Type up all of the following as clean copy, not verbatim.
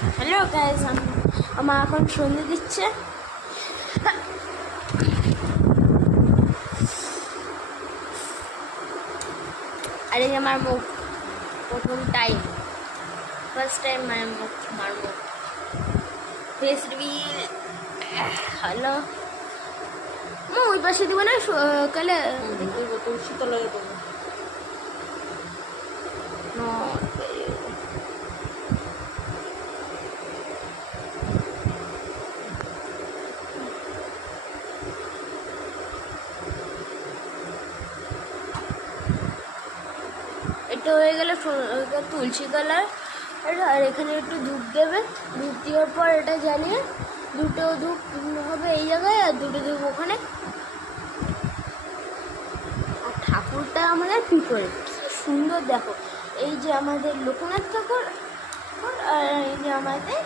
Hello guys, আমার এখন সন্ধে দিচ্ছে। আর এই আমার মুখ প্রথম টাইম, ফার্স্ট টাইম আমার মুখ ফেস রিভিল। হ্যালো ওই পাশে দিব না কালে শীতল লাগে দেবো। এটা হয়ে গেলে তুলসী কালার। আর এখানে একটু ধূপ দেবে, ধূপ দেওয়ার পর এটা জ্বালিয়ে দুটো ধূপ হবে এই জায়গায় আর দুটো ধূপ ওখানে। আর ঠাকুরটা আমাদের ভিতরে সুন্দর, দেখো এই যে আমাদের লোকনাথ ঠাকুর আর এই যে আমাদের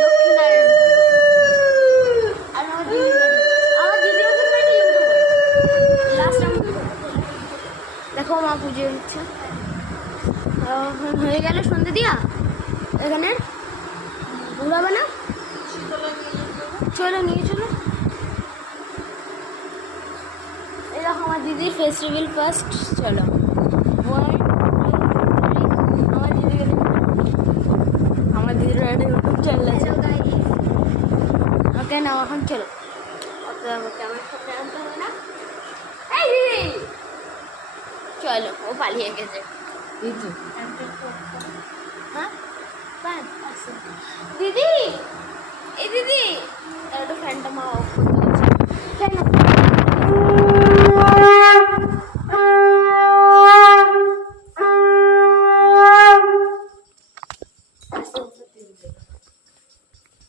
লক্ষ্মীনারায়ণ আর আমার দিদিও দেখো মা পুজো দিচ্ছে। হয়ে গেল সন্ধে দিয়া, এখানে ঘুরাবে না, চলো নিয়ে চলো। এরকম আমার দিদির ফেস রিভিল ফার্স্ট। চলো আমার দিদির একটা ইউটিউব চ্যানেল আছে। ওকে নাও এখন চলো। ক্যামেরার সামনে আনতে হবে না। এই দিদি চলো, ও পালিয়ে গেছে। হ্যাঁ দিদি, এই দিদি একটু ফ্যানটা মা অফ করতে গেছে। ফ্যান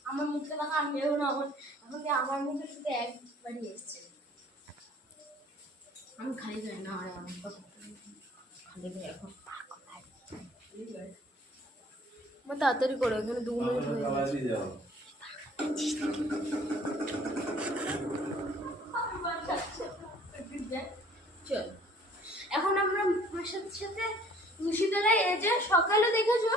আমার মুখে দেখা আনলেও না, এখন আমার মুখে শুধু একবারই এসছে। আমি খালি যাই না, আর আমার তো খালি যাই এখন। তাড়াতাড়ি করো, এখানে 2 মিনিট হয়ে গেছে। চল এখন আমরা সাথে সাথে তুলসীতলায়, এই যে সকালে দেখেছো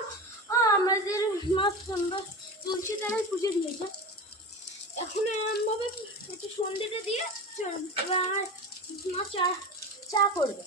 আমাদের মা সুন্দর তুলসীতলায় পুজো দিয়েছে। এখন এরকম ভাবে একটু সন্ধ্যেটা দিয়ে চল, এবার আমার মা চা করবে।